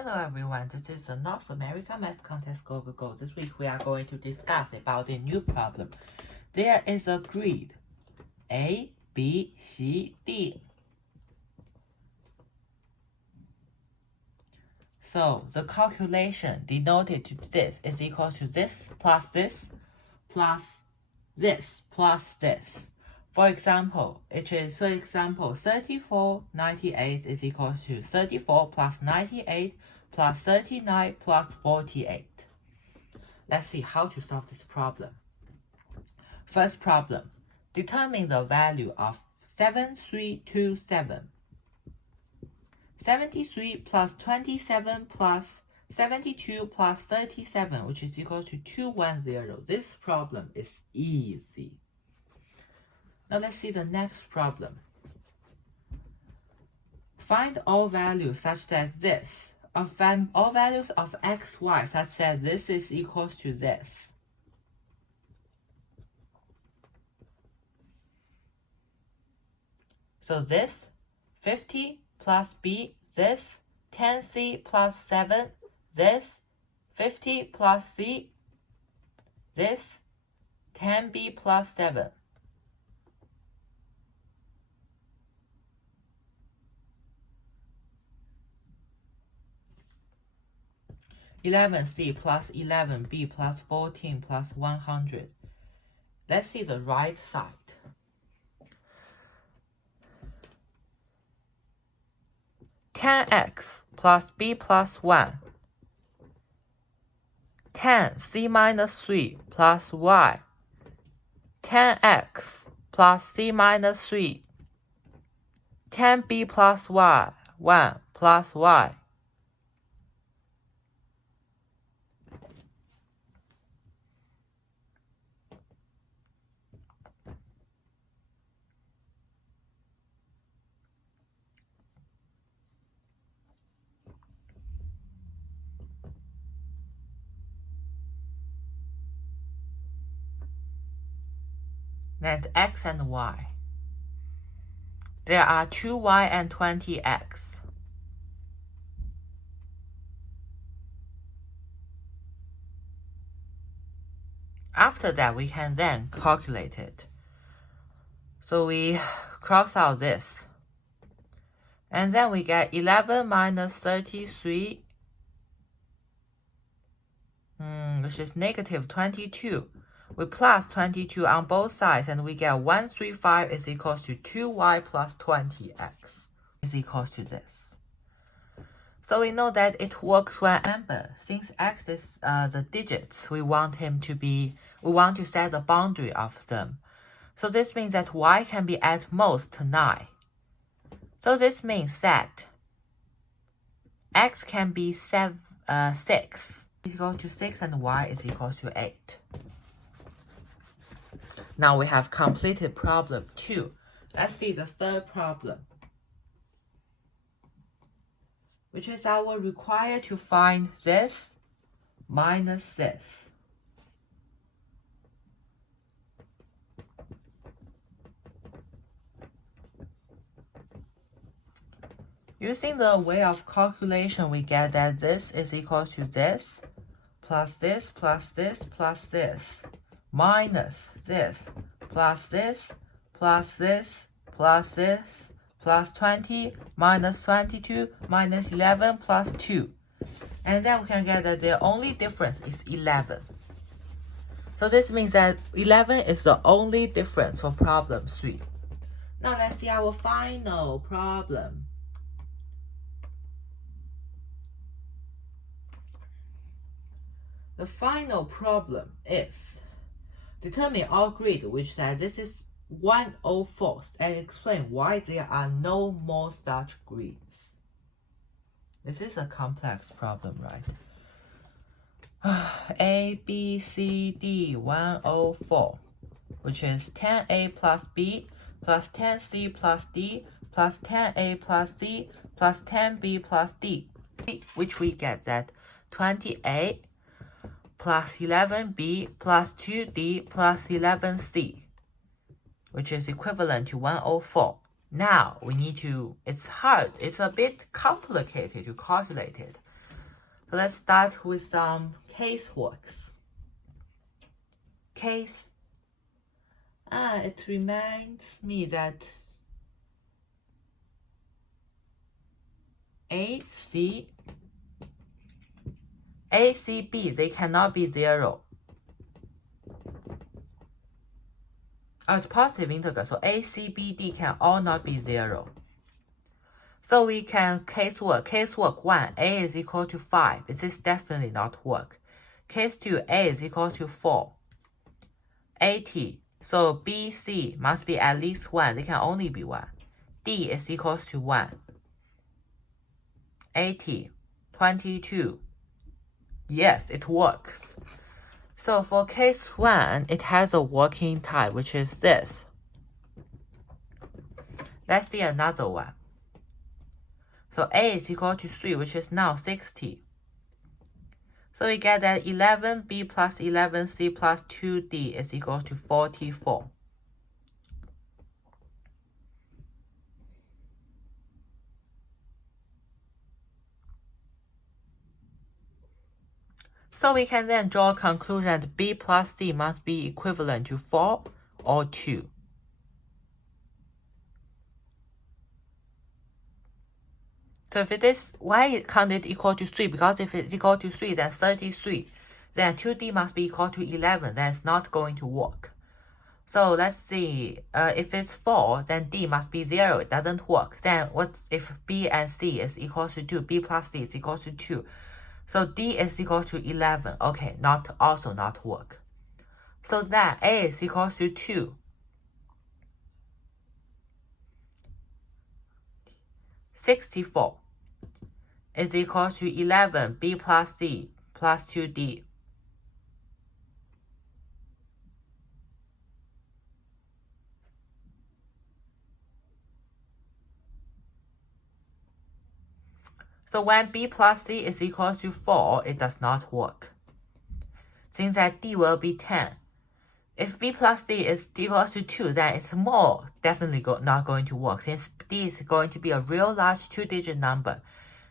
Hello everyone, this is the North American Math Contest Go. This week we are going to discuss about a new problem. There is a grid A, B, C, D. So the calculation denoted to this is equal to this plus this plus this plus this. For example, 34, 98 is equal to 34 plus 98 plus 39 plus 48. Let's see how to solve this problem. First problem, determine the value of 7327. 73 plus 27 plus 72 plus 37, which is equal to 210. This problem is easy. Now let's see the next problem. Find all values such that this, or find all values of x, y such that this is equal to this. So this, 50 plus b, this, 10c plus 7, this, 50 plus c, this, 10b plus 7. 11c plus 11b plus 14 plus 100. Let's see the right side. (10x) plus b plus 1. 10c minus 3 plus y. 10x plus c minus 3. 10b plus y, 1 plus y. Then x and y. There are 2y and 20x. After that, we can then calculate it. So we cross out this. And then we get 11 minus 33, which is negative 22. We plus 22 on both sides, and we get 135 is equals to 2y plus 20x is equals to this. So we know that it works when number. Since x is the digits, we want to set the boundary of them. So this means that y can be at most 9. So this means that x can be 6 is equal to 6 and y is equal to 8. Now we have completed problem 2. Let's see the third problem, which is our required to find this minus this. Using the way of calculation, we get that this is equal to this, plus this, plus this, plus this, minus this, plus this, plus this, plus this, plus 20, minus 22, minus 11, plus 2. And then we can get that the only difference is 11. So this means that 11 is the only difference for problem 3. Now let's see our final problem. The final problem is determine all grid which says this is 104 and explain why there are no more such grids. This is a complex problem, right? A, B, C, D, 104, which is 10A plus B plus 10C plus D plus 10A plus C plus 10B plus D, which we get that 20A plus 11b plus 2d plus 11c, which is equivalent to 104. Now we need to, it's a bit complicated to calculate it. So let's start with some caseworks. Case. It reminds me that A, C, B, they cannot be 0. Oh, it's positive integer, so A, C, B, D can all not be 0. So we can casework. Casework 1, A is equal to 5. This is definitely not work. Case 2, A is equal to 4. 80. So B, C must be at least 1. They can only be 1. D is equals to 1. 80. 22. Yes, it works. So for case 1, it has a working type, which is this. Let's see another one. So A is equal to 3, which is now 60. So we get that 11B plus 11C plus 2D is equal to 44. So we can then draw a conclusion that B plus C must be equivalent to 4 or 2. So if it is, why can't it equal to 3? Because if it's equal to 3, then 33. Then 2D must be equal to 11. Then it's not going to work. So let's see. If it's 4, then D must be 0. It doesn't work. Then what if B and C is equal to 2? B plus C is equal to 2. So D is equal to 11. Okay, also not work. So then A is equal to 2. 64 is equal to 11 B plus C plus 2D. So when B plus C is equal to 4, it does not work, since that D will be 10. If B plus D is equal to 2, then it's more definitely not going to work, since D is going to be a real large 2-digit number.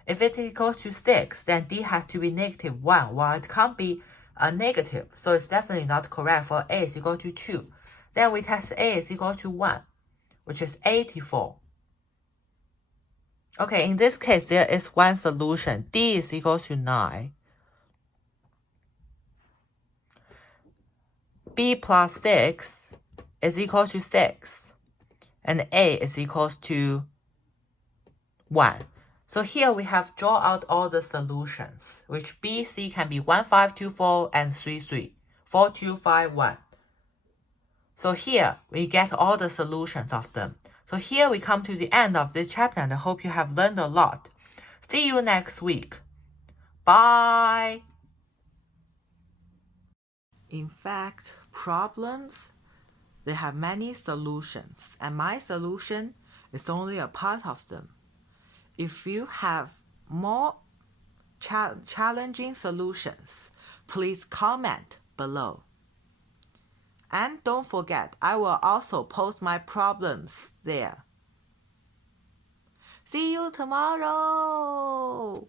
If it is equal to 6, then D has to be negative 1, while it can't be a negative, so it's definitely not correct for A is equal to 2. Then we test A is equal to 1, which is 84. Okay, in this case, there is one solution. D is equal to 9. B plus 6 is equal to 6. And A is equal to 1. So here we have draw out all the solutions, which B, C can be 1, 5, 2, 4, and 3, 3. 4, 2, 5, 1. So here we get all the solutions of them. So here we come to the end of this chapter, and I hope you have learned a lot. See you next week. Bye! In fact, problems, they have many solutions, and my solution is only a part of them. If you have more challenging solutions, please comment below. And don't forget, I will also post my problems there. See you tomorrow!